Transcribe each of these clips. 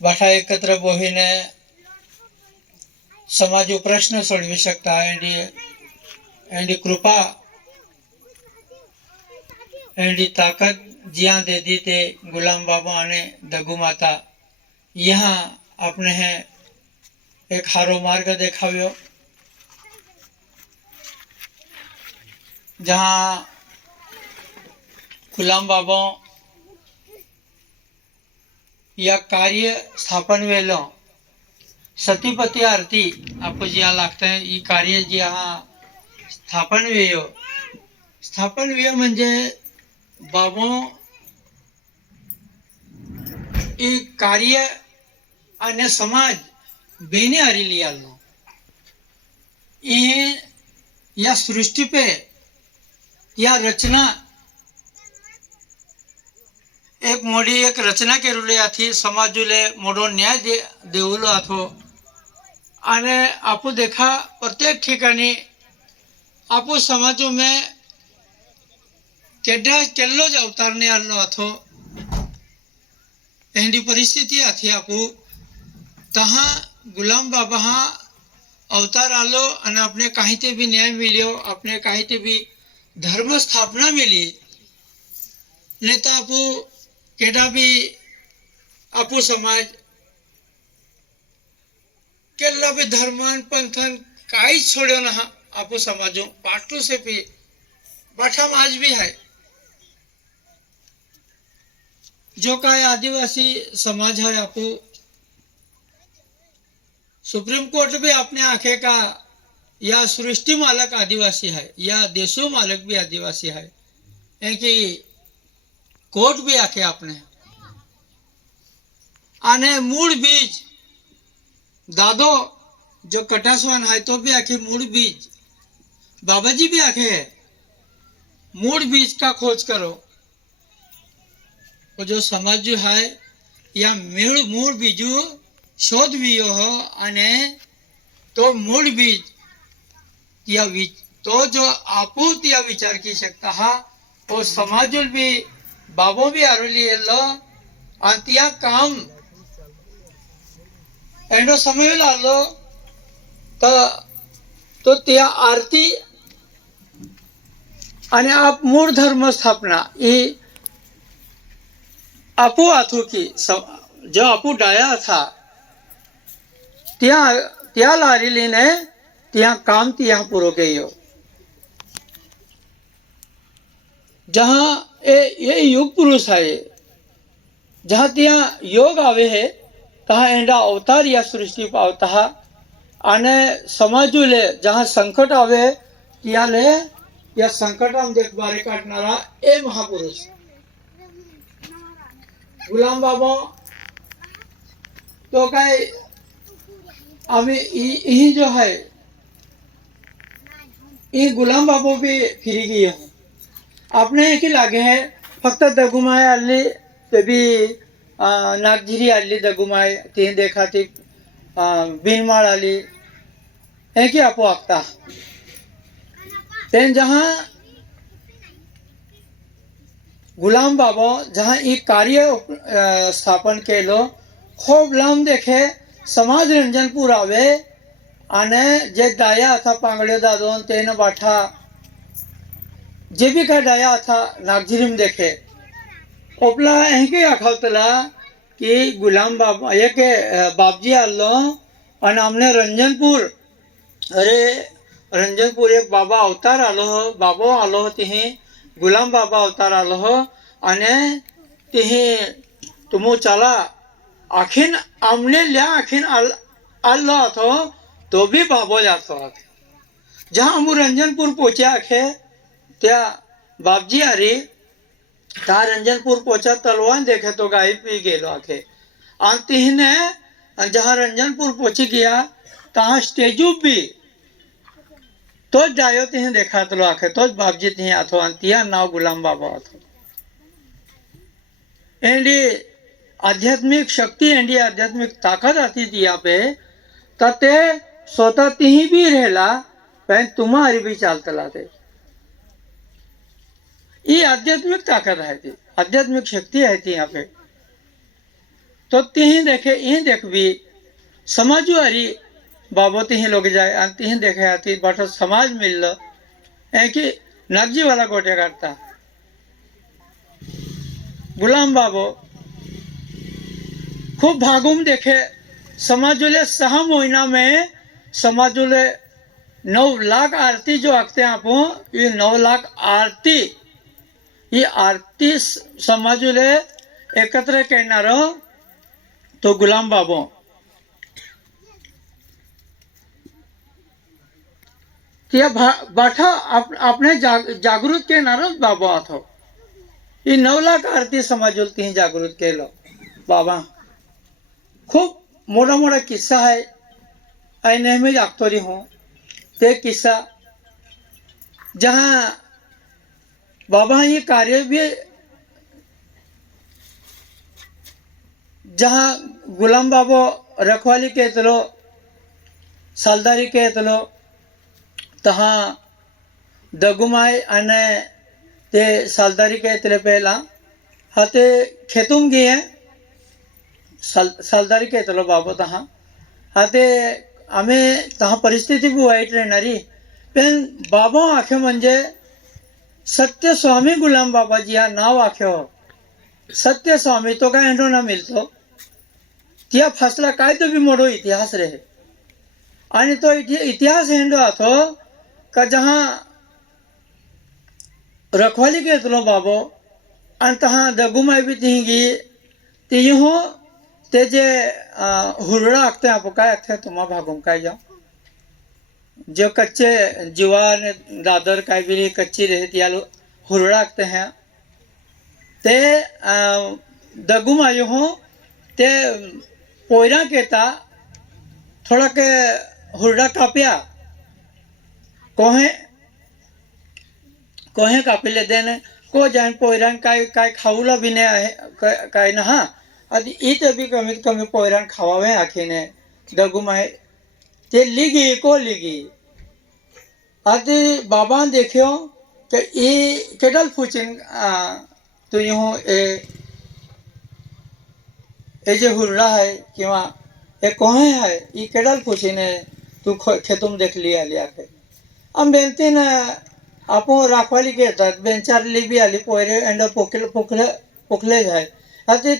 बाठा एकत्र बोहीने समाजू प्रश्न सोडवी शकता एंडी कृपा एंडी ताकत जिया दे दी ते गुलाम बाबा ने दगू माता यहाँ अपने हैं एक हारो मार्ग देखाव्यो जहाँ गुलाम बाबा या कार्य स्थापन वेलो सतीपती आरती आपको जिया लागते हैं ये कार्य जी हाँ स्थापन वेयो म्हणजे बाबो ये कार्य અને समाज बेने हरी आलो ये या सृष्टि पे या रचना एक मोडी एक रचना केरुली आथी समाजुले मोडो न्याय देवलो आथो आणि आपू देखा प्रत्येक ठिकाणी आपू समाजो में केल्लो ज अवतारने आलो आथो एंडी परिस्थिति आथी आपू तहा गुलाम बाबा हाँ अवतार आलो और अपने कहीं ते भी न्याय मिलियो अपने कहीं ते भी धर्म स्थापना मिली नेता आपू केडा भी आपू समाज केला भी धर्मान पंथन काई छोड़ो ना आपू समाजो पाटू से भी बाठा आज भी है जो का आदिवासी समाज है आपू सुप्रीम कोर्ट भी अपने आंखे का या सृष्टि मालक आदिवासी है या देशों मालक भी आदिवासी है कि कोर्ट भी आके अपने आने मूल बीज दादो जो कटासवान है तो भी आखे मूल बीज बाबा जी भी आखे है मूल बीज का खोज करो तो जो समाज जो है या मूल बीजू शोध भी हो अने तो मूल बीज या तो जो आपू त्या विचार की सकता हा तो समाज भी बाबो भी आरोली लो अंतिया काम एंडो समय लालो तो त्या आरती अने आप मूळ धर्म स्थापना ये आपू आथू की जो आपू डाया था त्या लारेली ने त्या काम त्या पूरो गयो जहाँ ये युग पुरुष है जहाँ त्या योग आवे है तहाँ एंडा अवतार या सृष्टि पावता है आने समाजू ले जहाँ संकट आवे त्या ले या संकट हम देख बारे काटनारा ए महापुरुष गुलाम बाबा तो काय अभी यही जो है ये गुलाम बाबू भी फिरी गई है आपने एक ही लागे है फक्त दगुमाय आली ते भी नागझिरी आली दगुमाय ते देखा ती बिनमाळ आली है कि आपो आखता तेन जहाँ गुलाम बाबा जहाँ ये कार्य स्थापन के लो खूब लांब देखे समाज रंजनपूर आवे आने जे डाया था पांगड़े दादोन तेन बाठा जे भी का डाया था नागझिरीम देखे ओपला एंके आखावतला कि गुलाम बाबा ये के बापजी आलो और हमने रंजनपुर अरे रंजनपुर एक बाबा अवतार आलो हो बाबो आलो हो तिही गुलाम बाबा अवतार आलो हो अने तिही तुमो चला आखिन आमने लिया आखिन अल्लाह तो भी बाबो जातो जहाँ हम रंजनपुर पहुँचे आखे त्या बापजी आरी ता रंजनपुर पहुँचा तलवान देखे तो गाय पी गेलो आखे आंती ने जहाँ रंजनपुर पहुँची गया तहाँ स्टेजू भी तो जायो तिही देखा तलो आखे तो बापजी तिही आथो अंतिया नाव गुलाम बाबा आथो एंडी आध्यात्मिक शक्ति एंडी आध्यात्मिक ताकत आती थी यहाँ पे तते स्वतः तिही भी रहला पण तुम्हारी भी चालतला ते ये आध्यात्मिक ताकत है थी आध्यात्मिक शक्ति है थी यहाँ पे तो तीही देखे यही देख भी समाजुआरी बाबो तीही लोग जाए आणि तीही देखे आती बाट समाज मिललो है कि नागजी वाला गोटे करता गुलाम बाबो खूब भागुम देखे समाजुले 6 महीना में समाजुले 9 लाख आरती जो आखते हैं आप ये 9 लाख आरती ये आरती समाजुले एकत्र करणार तो गुलाम बाबो त्या बाठा आपने जागृत करणार बाबा आथो ये 9 लाख आरती समाजुल ती जागृत केलो बाबा खूब मोठा मोठा किस्सा है आई नेहमी आखतोरी हूँ ते किस्सा जहाँ बाबा ये कार्य भी जहाँ गुलाम बाबो रखवाली कहतलो सालदारी कहतलो तहाँ दगुमाई अने ते सालदारी कहतले पहला हाते खेतुम गए सालदारी कहतलो बाबो तहाँ हाते आम्ही तहाँ परिस्थिती बी वाईट रहणारी पण बाबा आखे म्हणजे सत्य स्वामी गुलाम बाबाजी हा नाव आखे हो सत्य स्वामी तो काय हेंडो ना मिलतो त्या फासला काय तो बी मोठो इतिहास रहे आणि तो इतिहास हेंडो आथो का जहाँ रखवाली घेतलो बाबो आणि तहाँ दगुमाई बी ती गी ती हो ते जे हुरडा आखते आप काय आखते तुम्हा भागून काय जाओ जो कच्चे जीवा ने दादर काय भी कच्ची रहती या हुरडा आखते हैं ते दगुमाई हो ते पोयरा केता थोड़ा के हुरडा कापिया कोहे कोहे कापिले देने को जान पोयरान काय काय खाऊला भी नाही आहे काय ना हा आधी इथे बी कमीत कमी पोयरान खावावे आखीने दगुमाई ते लिगी को लिगी आधी बाबा देखियो कि ये केडल फुचिन तो यूं ये जो हुरडा है किंवा ये कोहे है ये केडल फुचिने तू खेतुम देख लिया के हम बेनती ना आपण राखवाली घेतात बेंचार लिबी आली पोयरे एंड पोखले जाय आधी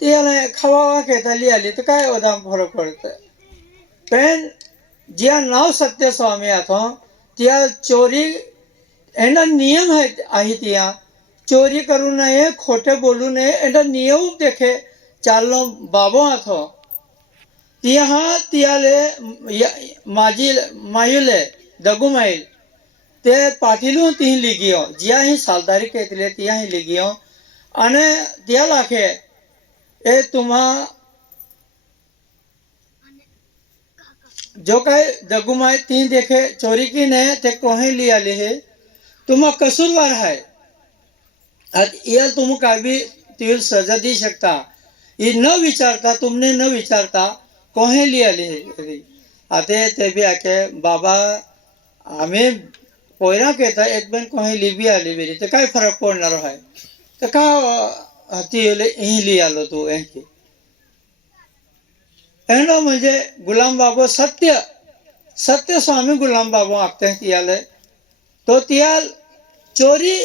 ती खावा घेता आली तर काय ओदाम फरक पडतं पण ज्या नाव सत्य स्वामी आथो त्या चोरी एंडा नियम आहे त्या चोरी करू नये खोटे बोलू नये एंडा नियम देखे चालनो बाबो आथो तियाले माझी मायुले दगुमाईल ते पाटीलू ती लिगियो जिया ही सालदारी कहतले तिया ही लिगियो अने तिया लाखे ए तुम्हा जो काय दगुमाई ती देखे चोरी की ने ते कोहे लिया ले है तुम कसूरवार है ये तुम का भी तिल सजा दी सकता ये न विचारता तुमने न विचारता कोहे लिया ले आते ते भी आके बाबा आम्ही पोयरा कहता एक बेन कोहे लिबी आली बेरी तो काय फरक पडणार है तो का ती यही लिया लो तू ऐकी एनो म्हणजे गुलाम बाबो सत्य सत्य स्वामी गुलाम बाबो आखते हैं तियाले तो तियाल चोरी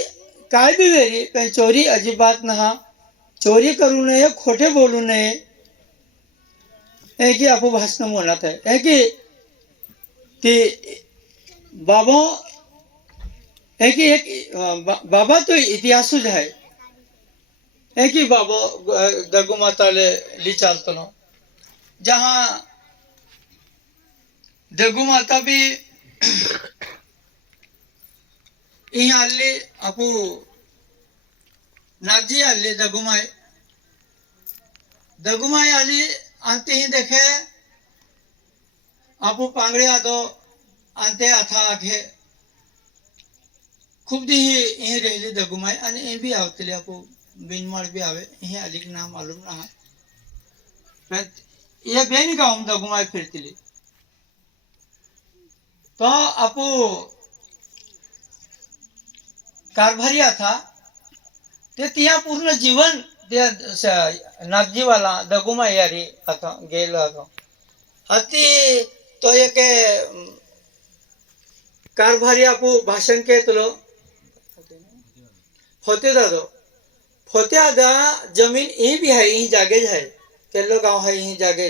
काय भी वेरी पण चोरी अजिबात नहा चोरी करू नये खोटे बोलू नये की आपू भाषण म्हणत आहे की ती बाबो की एक बाबा तो इतिहासच है की बाबो दगु माताले ली चालतो ना जहाँ दगु माता भी यहाँ आले आपू नागजी आले दगुमाई आली अंते ही देखे आपू पांगड़े आदो अंते आथा आखे खूब दी यही रहली दगुमाई आणि ये भी आवतली आपू बिनमाळ भी आवे यही आली की नाम मालूम ना है ये बेन गाँव दगुमाई फिरती तो आपू कारभारी था ते ત્યાં પૂર્ણ જીવન નાગજીવાલા દગુમાં યારી હતો ગયેલો હતો હતી તો એક कारभारी आपू भाषण केतलो होते दादो होते आदा जमीन यही भी है यही जागे है केलो गांव है यही जागे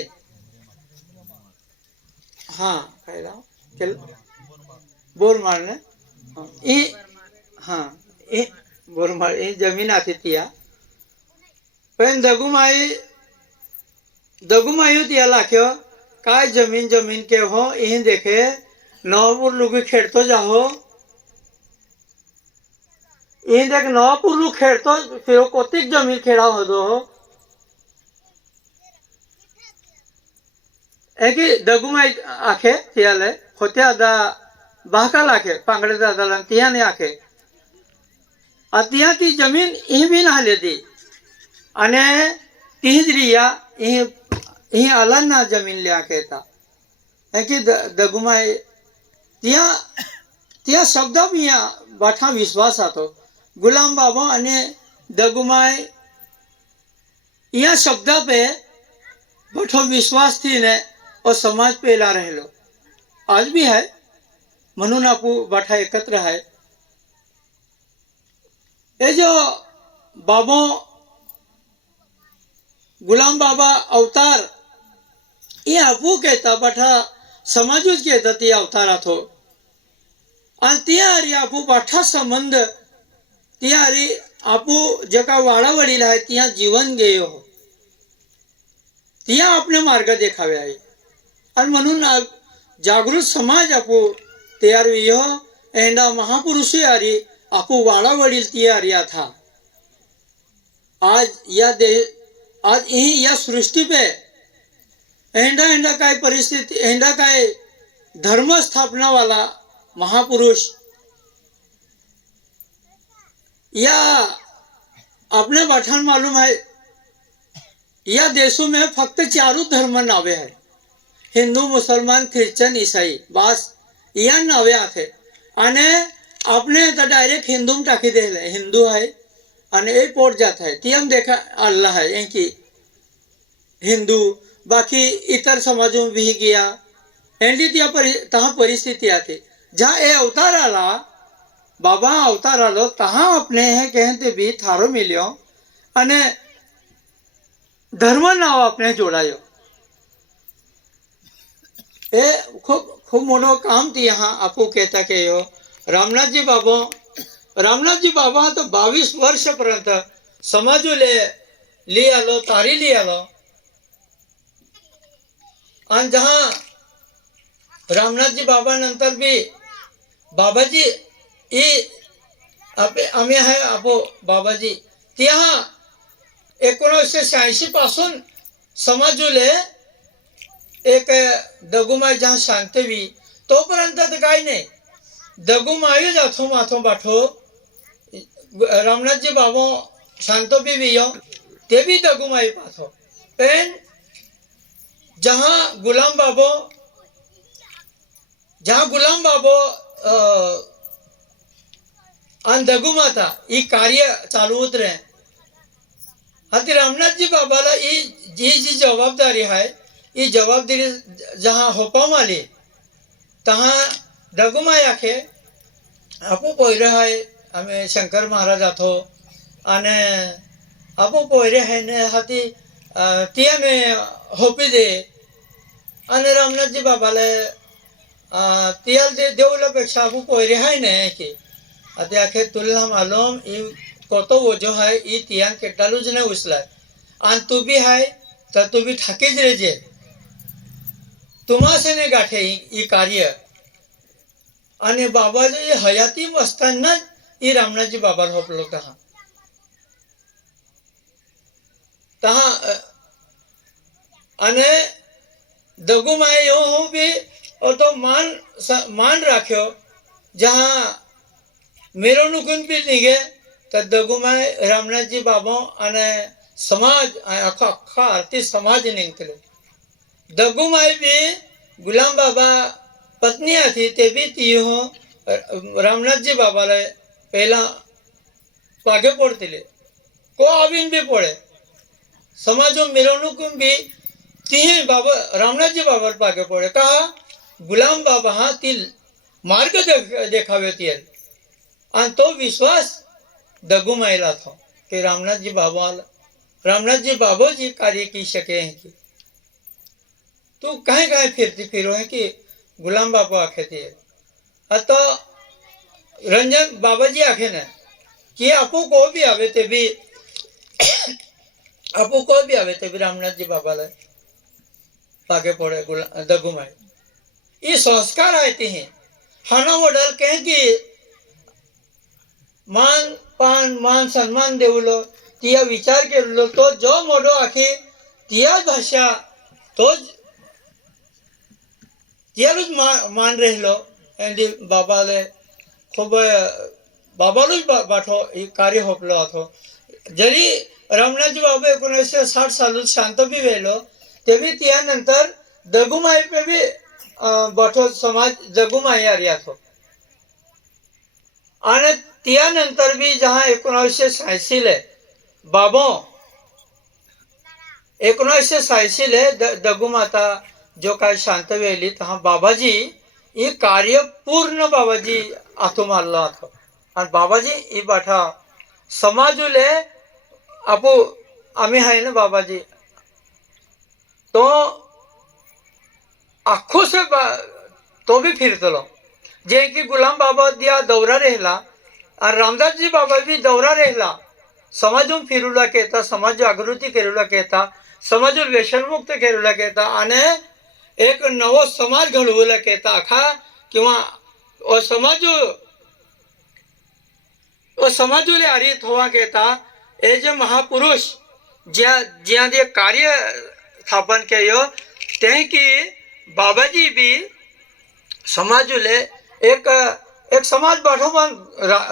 हाँ कहला केल बोर मारने ये हाँ ये बोर मार ये जमीन आती थिया पण दगुमायू तिया लाख्यो काय जमीन जमीन के हो यही देखे नवापूर लोग खेड़तो जाहो यही देख नवापूर लोग खेड़तो फिर कोतिक जमीन खेड़ा हो दो एक दगुमाई आखे तियाले होते आदा बाहका लाखे पांगड़े दादा लन तिया ने आखे अतिया ती जमीन यही भी ना लेती अने तीजरिया यही अलग ना जमीन ले आके था है कि दगुमाई त्या त्या शब्द बी बाठा विश्वास आतो गुलाम बाबा अने दगुमाई या शब्द पे बठो विश्वास थी ने और समाज पेला रहेलो आज भी है म्हणून आपू बाठा एकत्र है ये जो बाबो गुलाम बाबा अवतार ये आपू कहता बाठा समाजूच कहता ते अवतारात हो आणि त्या हरी आपू बाठा संबंध त्या हरी आपू जका वाडा वडील आहे त्या जीवन गेयो हो त्या आपले मार्ग देखावे आहे आणि म्हणून जागृत समाज आपू तयार हो एंडा महापुरुष यारी आपू वाडा वडील तयारी था आज यही या सृष्टि पे एंडा एंडा काय परिस्थिति एंडा काय धर्म स्थापना वाला महापुरुष या अपने पठान मालूम है या देशों में फक्त चारों धर्म नावे है हिंदू मुसलमान ख्रिश्चन ईसाई बस या नावे आते अने अपने तो डायरेक्ट हिंदू में टाकी दे हिंदू है अने एक पोट जाता है ती हम देखा अल्लाह है इनकी हिंदू बाकी इतर समाजों में भी गया एंडी तहाँ परिस्थिति आती जहाँ ये अवतार आला बाबा अवतार आलो तहाँ अपने हैं कहते भी थारो मिलियो अने धर्म नाव अपने जोड़ायो ए खूब खूब मोटो काम थी यहाँ आपको कहता के यो रामनाथ जी बाबा तो 22 वर्ष पर्यंत समाजू ले आलो तारी ले आलो आणि जहाँ रामनाथ जी बाबा नंतर भी बाबाजी ये आम्ही आहे आपो बाबाजी त्या 1986 पासून समाजूले एक दगुमाई जहाँ शांतवी तोपर्यंत तर काही नाही दगुमाई जाथो माथो बाठो रामनाथ जी बाबा शांतो भी यो ते भी दगुमाई पाथो पेन जहाँ गुलाम बाबो आणि दगुमाता ही कार्य चालू उतरे हाती रामनाथ जी बाबाला जी जबाबदारी है ये जबाबदारी जहाँ होपाम आली तहाँ दगुमाई आखे आपो पोयरे है आम्ही शंकर महाराज आथो आणि आपो पोयरे है ने हाती ती आम्ही होपी दे आणि रामनाथ जी बाबाला तियाल दे देवलापेक्षा आपू पोयरे है ने की आता आखे तुला मालूम ई कोतो वो जो है ई तियान केटालूज ने उचला आणि तू भी है तर तू भी ठाकेज रेजे तुम्हासे ने गाठे ई कार्य आणि बाबाजी हयाती असताना ई रामनाथजी बाबा होपलो तहाँ અને दगुमाए यो हो भी और तो मान राख्यो जहाँ मेरो नुकुन भी निगे तो दगुमाए रामनाथ जी बाबा अने समाज आखा आरती समाज निकले दगुमाए भी गुलाम बाबा पत्नी थी ते भी ती हो रामनाथ जी बाबा ले पहला पागे पड़ते को आवीन भी पड़े समाजों मिरवणूक भी तीन बाबा रामनाथजी बाबर पाके पड़े कहा गुलाम बाबा हा ती मार्ग देखावे ती आणि तो विश्वास दगुमायला था कि रामनाथजी बाबा जी कार्य की सके हैं कि तू कहीं कहीं फिरती फिरो है कि गुलाम बाबा आखे थे तो रंजन बाबा जी आखे ने कि आपू को भी आवे ते भी रामनाथ जी बाबा ले पाके पड़े दगुमाई ये संस्कार आते हैं हाना वडल कहें कि मान सन्मान देवलो तिया विचार केलो तो जो मोडो आखी तिया भाषा तो तियालूच मान रहिलो एंडी बाबाले खूब बाबालूच बाठो कार्य होपलो હતો जरी रामनाथजी बाबा 1960 सालूत शांत भी वेलो ते भी त्यानंतर दगुमाई पे भी बाठो समाज दगुमाई आर्या था आणि त्यानंतर भी जहाँ 1986 ले बाबो 1986 ले दगुमाता जो काय शांत वेली तहा बाबाजी ये कार्य पूर्ण बाबाजी आतो मारला था आणि बाबाजी ये बाठा समाजुले आपू आम्ही आहे ना बाबाजी तो आखो से तो भी फिरतलो जे की गुलाम बाबा दिया दौरा रहला और रामदास जी बाबा भी दौरा रहला समाजून फिरूला केता समाज जागृती करूला केता समाजून व्यसनमुक्त करूला केता आणि एक नवो समाज घडवूला केता आखा किंवा समाजुले आरित होवा केता ए जे महापुरुष ज्या दे कार्य स्थापन कियो ते की बाबाजी भी समाजुले एक समाज पाठोपाठ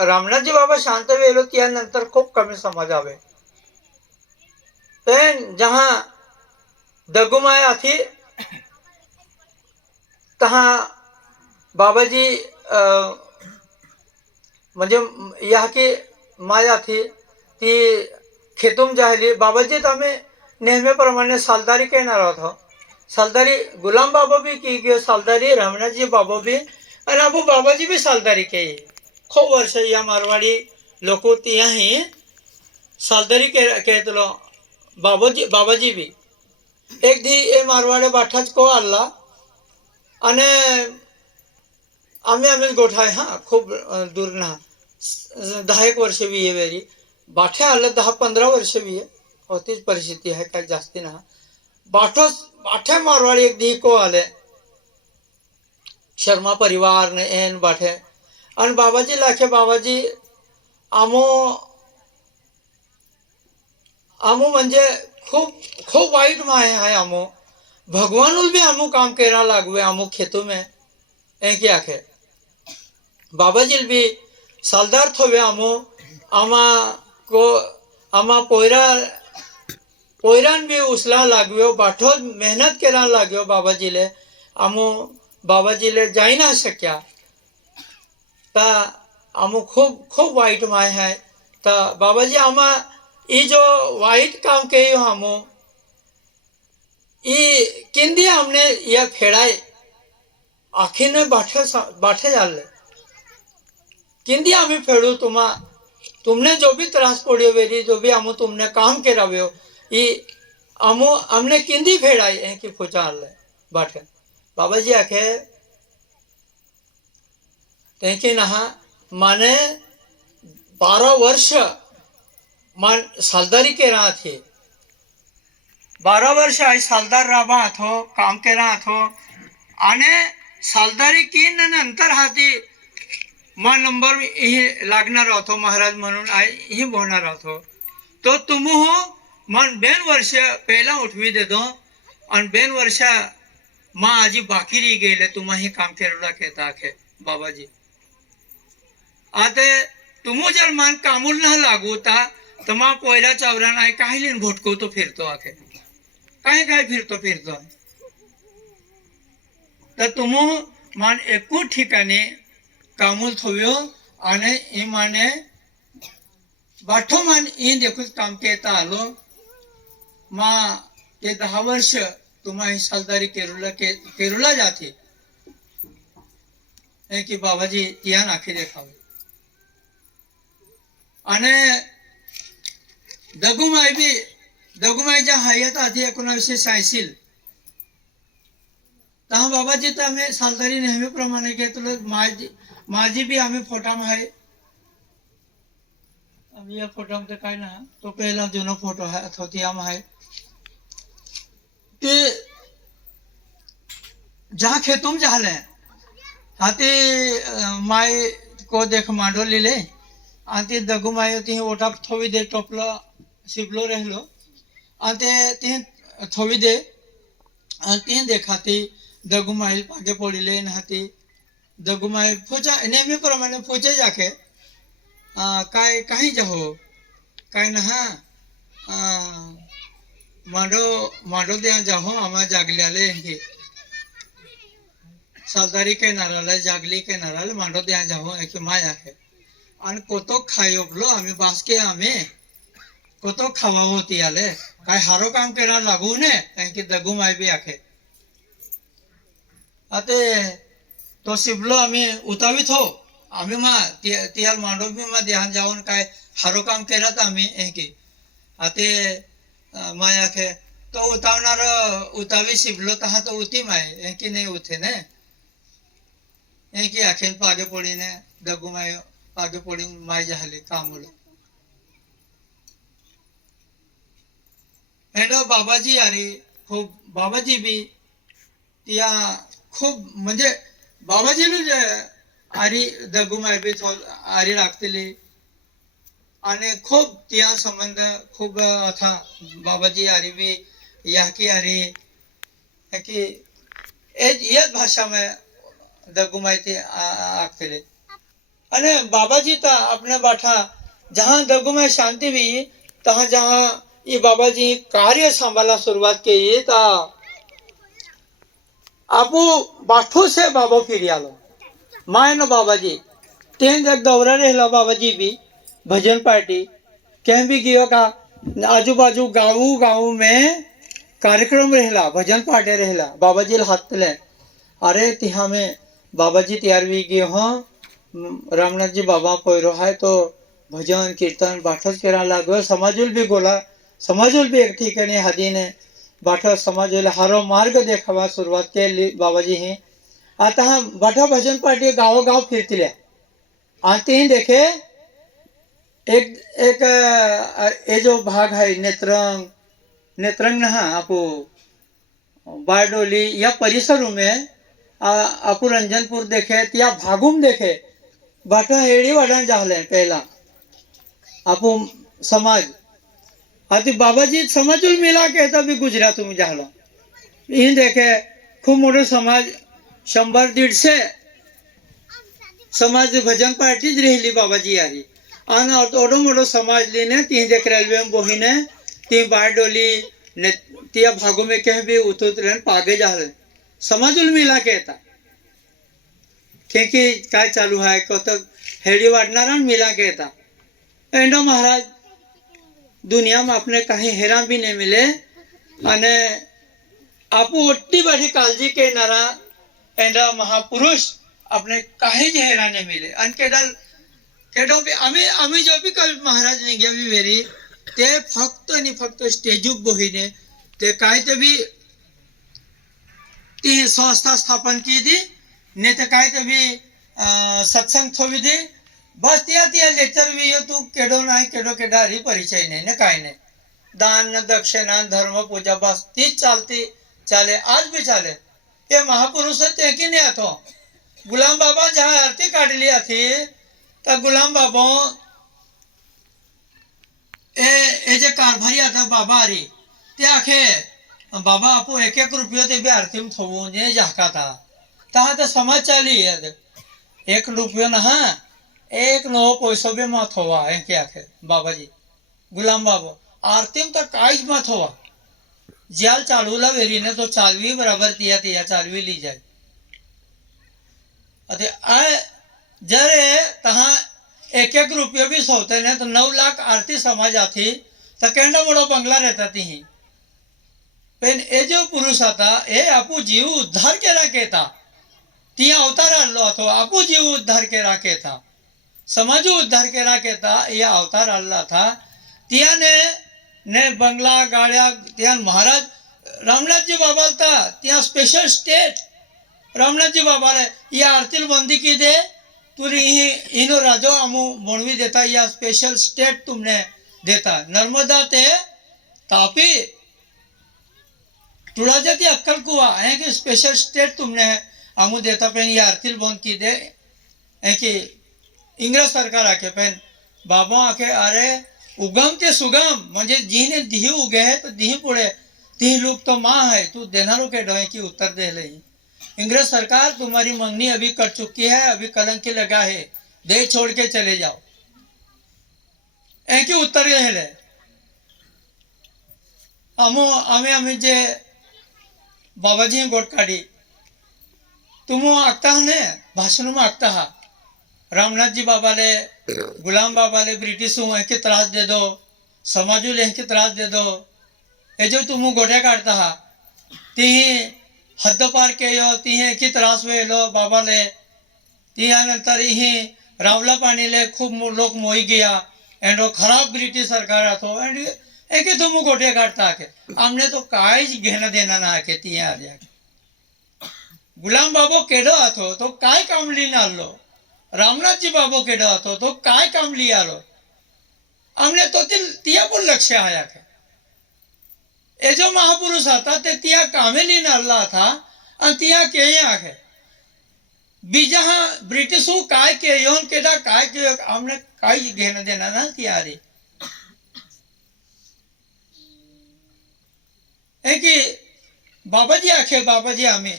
रामनाथजी बाबा शांत वेलो त्यानंतर खूप कमी समाज आवे पण जहाँ दगुमाया थी तहा बाबाजी म्हणजे यहाँ की माया थी ती खेतूम जाहली बाबाजी तो हमें नेहमीप्रमाणे सालदारी कहणार होतो सालदारी गुलाम बाबा भी की सालदारी रामनाथजी बाबा भी आणि आपू बाबाजी भी सालदारी के खूब वर्ष या मारवाड़ी लोक ही सालदारी कहतलो बाबाजी भी एक दी ए मारवाड़े बाठाच को आला आणि आम्ही गोठाय हाँ खूब दूर ना 10 वर्ष भी है वेरी बाठे आलं 10-15 वर्ष भी है होतीच परिस्थिती है काही जास्ती ना बाठे मारवाड़ी एक दी को आले शर्मा परिवार ने एन बाठे आणि बाबाजी लाखे बाबाजी आमो म्हणजे खूप वाईट माहे है आमो भगवान भी आमो काम केरा लागवे आमो खेतों में ए क्या आखे बाबाजी भी सालदार थोवे आमो आमा पोयरान भी उसला लागव्यो बाठो मेहनत केरा लाग्यो बाबाजीले आमो बाबाजीले जाई ना सक्या ता आमो खूब वाईट माय है ता बाबाजी आमा ई जो वाईट काम केयो आमो ई किंदी हमने या फेड़ाए आखिर ने बाठे जाले किंदी आम्ही फेडू तुमने जो भी त्रास पड़ियो वेरी जो भी आमो तुमने काम केराव्यो ई हमने किंदी फेड़ाई है कि फुचार ले बाठे बाबाजी आखे तेकी नहा माने 12 वर्ष मान सालदारी के रहा थे 12 वर्ष आई सालदार राबा थो काम के रहा थो आने सालदारी की नंतर हाती मान नंबर ही लागणार होतो महाराज म्हणून ही बोलणार होतो तो तुम मन 2 वर्ष पहला उठवी देतो आणि 2 वर्ष माँ आजी बाकी रही गेले तुम्ही काम केला कहता आखे बाबाजी आता तुम जर मन कामूल ना लागूता तर माँ पोयला चावरा नाही काही लिन भटकवतो फिरतो आखे काय फिरतो तर तुम मन एकूच ठिकाणी कामूल थोव्यो आणि इमाने बाठो मान इन देखूच काम केता आलो मा ते 10 वर्ष तुम्हा सालदारी केरूला जाते की बाबाजी तिया नाखी देखावे आणि दगुमाईच्या हयात आधी 1986 तहा बाबाजी तर आम्ही सालदारी नेहमीप्रमाणे घेतलो माझी बी आम्ही फोटाम आहे आम्ही या फोटोमध्ये काय ना तो पहिला जुना फोटो आहे होती आम आहे ते जहाँ खेतुम झाले हाती माय को देख मांडो लिले आणि ते दगू माय ती ओटा थोवी दे टोपलो शिपलो रहलो आणि ते थोवी दे आणि ती देखाती दगू माईल पागे पडिले हाती दगू माय फोचा नेहमीप्रमाणे फोचे जाके काय काही जाहो काय ना हा मांडो मांडो द्या जाहो आम्हा जागल्याले हे सालदारी के नाराला जागली के नाराल मांडो द्या जाहो एक माय आहे आणि कोतो खायोबलो आम्ही बासके आम्ही कोतो खावा होती आले काय हारो काम करा लागू ने कारण की दगू माय बी आखे आते तो शिबलो आम्ही उतावीत हो आम्ही मा तियाल मांडो बी मा ध्यान जाऊन काय हारो काम करत आम्ही की आते माय आखे तो उतावणार उतावी शिबलो तहा तो उती माय की नाही उठे ने की आखेन पागे पडीने दगू माय पागे पडी माय झाली कामलो एंडो बाबाजी अरे खूप बाबाजी बी तिया खूप म्हणजे बाबाजीने आरी दगुमाय बी आरी लागतली आणि खूप तिया संबंध खूप अथा बाबाजी आरी बी या की आरी की एक भाषा में दगुमाय ते आगतले अने बाबाजी ता अपने बाठा जहाँ दगुमाय शांति भी तहाँ जहाँ ये बाबाजी कार्य संभाला शुरुआत की ता आपू बाठो से बाबा फिर आलो माय न बाबाजी तेन जग दौरा रहला बाबाजी भी भजन पार्टी कहीं भी गियो का आजू बाजू गाँव में कार्यक्रम रहला भजन पार्टी रहला बाबाजी हाथ ले अरे तिहा में बाबाजी तैयार भी गए हाँ रामनाथ जी बाबा पोयरो है तो भजन कीर्तन बाठस करा लागो समाजुल भी गोला समाजुल भी एक ठीक है हदी ने बाठा समाजुल हारो मार्ग देखावा शुरुआत के बाबाजी ही आता हाँ बाठा भजन पार्टी गाँव फिरतिल्या आते ही देखे एक एक ये जो भाग है नेत्रंग नहा आपू बारडोली या परिसरों में आपू रंजनपुर देखे या भागुम देखे बाटा हेड़ी वाडा जाहले पहला आपू समाज आती बाबाजी समाजुल मिला के तभी गुजरात में जाहलो इन देखे खूब मोठो समाज 100-150 समाज भजन पार्टी रही बाबाजी यारी आणि ओडो मोठो समाज लेने तीन देख रेलवे में बोहीने तीन बारडोली ने तिया भागों में कहीं भी उतरन पागे जाहले समाजुल मिला के था क्योंकि काय चालू है को तो हेड़ी वाडनारा मिला के था एंडो महाराज दुनिया में अपने कहीं हैरान भी नहीं मिले अने आपू ओट्टी बड़ी कालजी के नारा एंडा महापुरुष अपने कहीं जे हैरान नहीं मिले अन केडो भी आम्ही जो भी कल महाराज ने गया भी वेरी ते फक्त आणि फक्त स्टेजू बोहीने ते काय ते भी ती संस्था स्थापन की थी ने ते काय ते भी सत्संग थोवी दी बस तिया लेक्चर भी यो तू केडो नाही केडो केडारी परिचय नहीं ने काय नहीं दान दक्षिणा धर्म पूजा बस तीच चलती चले आज भी चले ये महापुरुष ते की नहीं आतो गुलाम बाबा जहाँ आरती काट लिया थी तो गुलाम बाबा ए जे कारभारी आता बाबा आरी ते आखे बाबा आपो 1-1 रुपये ते भी आरती में थोवो ने जाका था ता तो समाज चाली है 1 रुपये ना हाँ 1 नौ पैसों भी मत होवा है क्या आखे बाबा जी गुलाम बाबा आरती में तो काज मत होवा ज्याल चालू ला वेरी ने तो चालवी बराबर तिया चालवी ली जाए अते आ जरे तहाँ एक एक रुपये भी सोते ने तो 9 लाख आरती समाज आती तो केंडा मोड़ो बंगला रहता थी पण ए जो पुरुष आता ए आपू जीव उद्धार केला केता तिया अवतार आलो હતો आपू जीव उद्धार केला केता समाज उद्धार केला केता या अवतार आला था तिया ने बंगला गाड्या तिया महाराज रामनाथजी बाबा था तिया स्पेशल स्टेट रामनाथजी बाबा ने या आरती बंदी की दे तुरी इनो राजो आमू बनवी देता या स्पेशल स्टेट तुमने देता नर्मदा ते तापी तुला जाती अक्कल कुआ है कि स्पेशल स्टेट तुमने आमू देता पेन ये आरती बंद की दे है कि इंग्रज सरकार आके पेन बाबा आके अरे उगम के सुगम म्हणजे जिने दिही उगे है तो दिही पुढे ती लोग तो माँ है तू देनारो के डोए की उत्तर दे ले इंग्रज सरकार तुम्हारी मंगनी अभी कर चुकी है अभी कलंकी लगा है दे छोड़ के चले जाओ ऐकी उत्तर दे ले आमो आम्ही आम्ही जे बाबाजी गोट काढी तुम आखता ने भाषण में आखता हा रामनाथ जी बाबा ले गुलाम बाबा ले ब्रिटिश के त्रास दे दो समाजू ले के त्रास दे दो ये जो तुम गोड्या काढता हा ती हद्द पार के यो ती की त्रास वेलो बाबा ले ती नंतर ही रावला पाणी ले खूप लोक मोई गया एंड खराब ब्रिटिश सरकार आतो एंड एक तुम गोटे काढता के हमने तो काय घेणं देना ना के ती आ जाके गुलाम बाबो केडो आतो तो काय काम ली आलो रामनाथ जी बाबो केडो आतो तो काय काम ली आलो हमने तो तिया पण लक्ष आया के ए जो महापुरुष आता ते तिया कामे ली आला था आणि तिया के आके बीजा ब्रिटिश काय के योन केडा काय के हमने काय घेणं देना ना तिया रे कि बाबाजी आखे बाबाजी आम्ही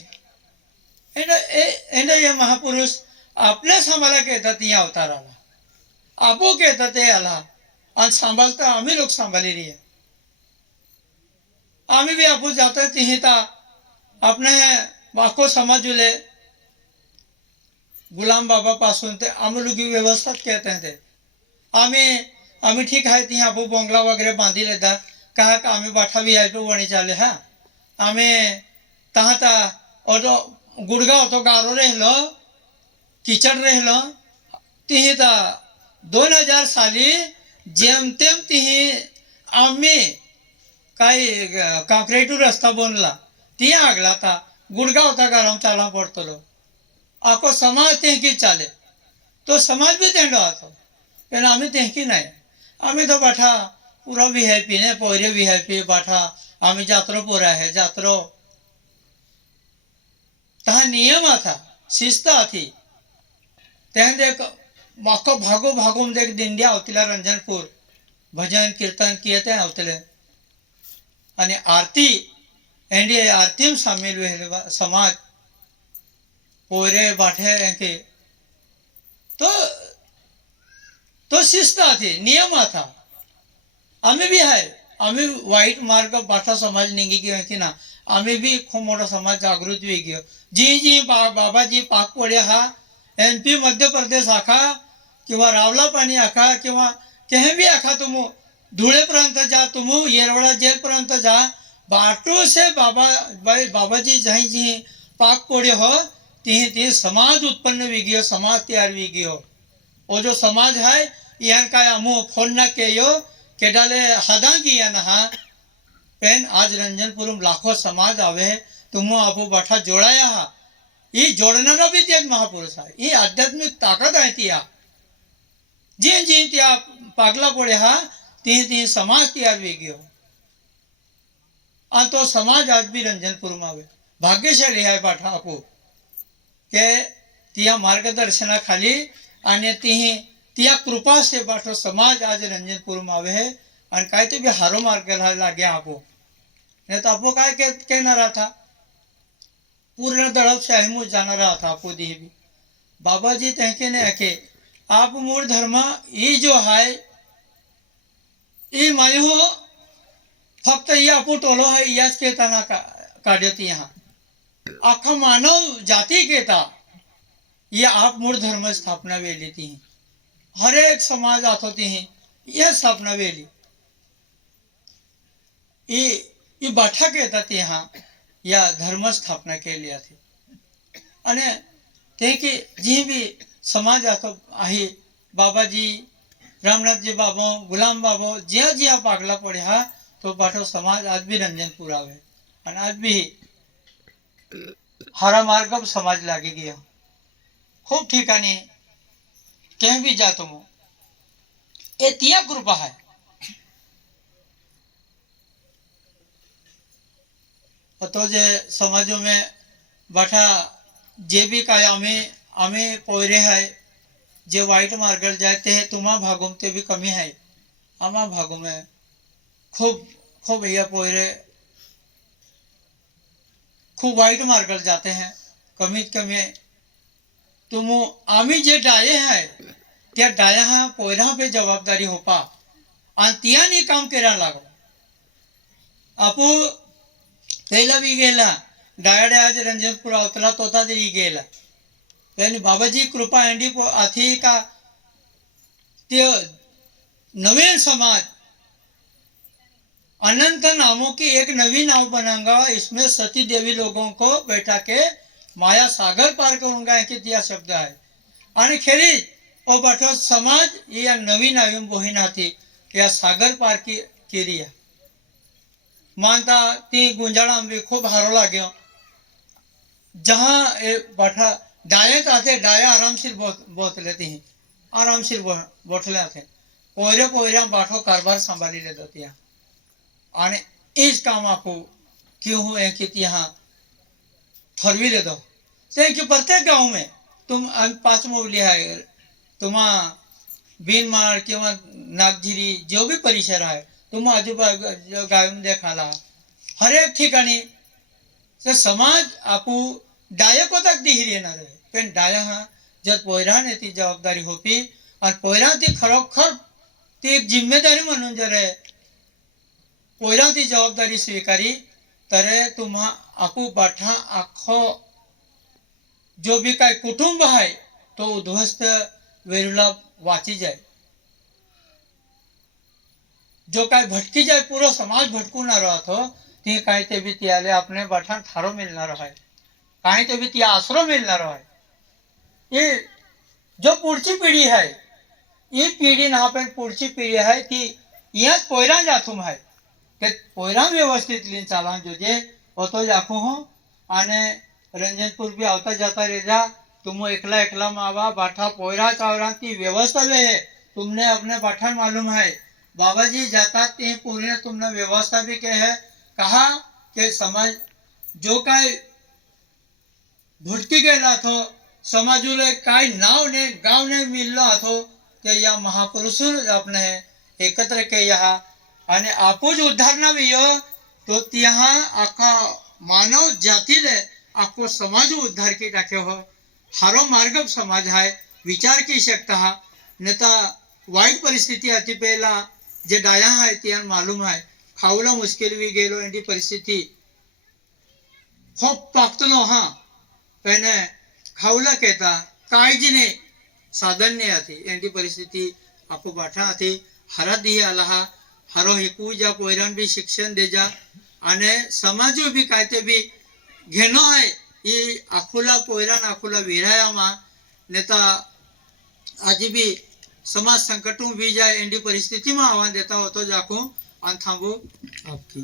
ये महापुरुष आपल्याच आम्हाला कहतात या अवताराला आपो कहतात ते आला आणि सांभाळता आम्ही लोक सांभाळलेली आहे आम्ही भी आपो जाता तिहिता अपने बाको समझले गुलाम बाबा पासून ते आम्ही लोग व्यवस्था कहते हैं आम्ही ठीक आहे ती आपो बंगला वगैरे बांधी लेता कहा का आम्ही बाठा भी आयतो वणी चाले हा आम्ही तहाता और गुड़गाव तो गारो रहलो किचड़ रहलो तिहिता 2000 साली जेमतेम तिही आम्ही काही काँक्रीट रस्ता बनला ती आगला था गुड़गाव था गरम चाला पड़तो आको समाज तेहकी चाले तो समाज भी तेंडो आतो पण आम्ही तेहकी नाही आम्ही तो बाठा पूरा वीआईपी ने पोरे वीआईपी बाठा आम्ही जात्रो पोरा है जात्रो तहा नियम था शिस्त थी तें देख माको भागो भागो देख दिंडिया होतीला रंजनपूर भजन कीर्तन किए थे होतले आणि आरती एंडी आरती में शामिल हुए समाज पोरे बाठे के तो शिस्त थी नियम था आम्ही भी है आम्ही वाईट मार्ग बाठा समाज निघी गयो थी ना आम्ही भी खूप मोठा समाज जागृत हुई गयो जी बाबाजी पाक पडे हा एमपी मध्य प्रदेश आखा किंवा रावला पाणी आखा किंवा कहीं भी आखा तुम धुळे पर्यंत जा तुम येरवडा जेल पर्यंत जा बाटू से बाबाजी जहीं जी पाक पड़े हो ती समाज उत्पन्न हुई गयो समाज तैयार हुई गयो वो जो समाज है यहाँ का अमु फोन न के यो के डाले हदा किया ना पेन आज रंजनपुर में लाखों समाज आवे तुम आपो बाठा जोड़ाया हा ये जोड़ना भी त्याग महापुरुष है ये आध्यात्मिक ताकत है तिया जी जी त्या पागला पड़े हा ती समाज तैयार हुई गयो तो समाज आज भी रंजनपुर में आवे भाग्यशाली है बाठा आपो के तिया मार्गदर्शना खाली आणि तिया कृपा से बाठो समाज आज रंजनपुर में आवे है और काय तो भी हारो मार्ग लागे आपो नहीं तो आपो काय कहना रहा था पूर्ण दड़प शाही मुझ जाना रहा था आपो दी भी बाबा जी तहके ने आके आप मूल धर्म ये जो है ये माय हो फक्त ये आपो टोलो है याच कहता काढ्योती यहाँ आखा मानव जाति कहता ये आप मूल धर्म स्थापना वेली थी हर एक समाज आथोती ही यह स्थापना वेली ये बाठा कहता थे यहाँ या धर्म स्थापना के लिए थी अने ते की जी भी समाज आतो आहे बाबाजी रामनाथ जी बाबो गुलाम बाबो ज्या ज्या पागला पड्या तो बाठो समाज आज भी रंजनपुर आवे आणि आज भी हरा मार्ग समाज लागी गया खूप ठिकाणी कहीं भी जातो मो ए तिया कृपा है तो जे समाजों में बाठा जे भी काय आम्ही आम्ही पोयरे है जे वाईट मार्गावर जाते हैं तुम्हा भागों ते भी कमी है आम्हा भागों में खूब खूब ये पोयरे खूब वाईट मार्गावर जाते हैं कमीत कमी तुम आम्ही जे डाये है त्या डाया हा पोयरा पे जबाबदारी होपा आणि तियानी काम करायला लागलो आपू पहिला भी गेला डाया डाया रंजनपुर अवतला तोता तरी गेला यानी बाबाजी कृपा एंडी आथी का ते नवीन समाज अनंत नामों की एक नवी नाव बनाऊंगा इसमें सती देवी लोगों को बैठा के माया सागर पार करूंगा इनके दिया शब्द है आणि खेरी ओ बठो समाज या नवीन आयुम बोहिन आती या सागर पार की केरिया मानता ती गुंजाड़ा भी खूब हारो लाग्यो जहाँ ए बठा डाये आते डाया आराम से बोत लेती हैं आराम से बोट लेते पोयरे पोयरे बाठो कारबार संभाली ले देती हैं आने इस काम आपको क्यों हो कि यहाँ थरवी ले दो तो कि प्रत्येक गांव में तुम 5 मोवली है तुम्हा बीनमाळ किंवा नागझिरी जो भी परिसर आहे तुम आजूबाजू गायम देखाला हर एक ठिकाणी तर समाज आपू डायको तक दिहीर येणार आहे पण डाया हा जर पोयराने ती जबाबदारी होती आणि पोयरा ती खरोखर ती एक जिम्मेदारी म्हणून जर पोयरा ती जबाबदारी स्वीकारी तर तुम्हा आपू बाठा आखो जो भी काय कुटुंब है तो उद्ध्वस्त वेरुला वाची जाए जो काय भटकी जाए पूरा समाज भटकून रहा तो ती काय ते भी त्याले अपने बाठा थारो मिलणार है काय ते भी ती आसरो मिलणार है ये जो पुढची पिढी है ये पिढी ना पण पुढची पिढी है ती याच पोयरा जाथुम है ते पोयरा व्यवस्थित लीन चाला जो जे होतो जाखू हो आने रंजनपुर भी आवता जाता रेजा तुम एकला एकला मावा बाठा पोयरा चावरा की व्यवस्था वे है तुमने अपने बाठा मालूम है बाबा जी जाता ते पूरे तुमने व्यवस्था भी के है कहा कि समाज जो काय भटकी गेला थो समाजुले काय नाव ने गाव ने मिललो थो कि या महापुरुषों अपने एकत्र के यहाँ आणि आपूज उद्धारणा भी यो तो यहाँ आखा मानव जाती ले आपको समाज उद्धार की टाके हो हारो मार्ग समाज है विचार की शकता हा नेता वाईट परिस्थिती आती पहला जे डाया है त्यान मालूम है खाऊला मुश्किल भी गेलो एंडी परिस्थिती खूप पाकतलो हा पहने खाऊला कहता काळजीने साधन ने आती एंडी परिस्थिती आपको बाठा आती हरा दिए आला हा हरो हिकू जा पोयरान भी शिक्षण दे जा आणि समाजो भी कायते भी घेनो है ये आखुला पोयरान आखुला विराया मा नेता आज भी समाज संकटों भी जाए एंडी परिस्थिति में आह्वान देता हो तो जाको अन थांबो आपकी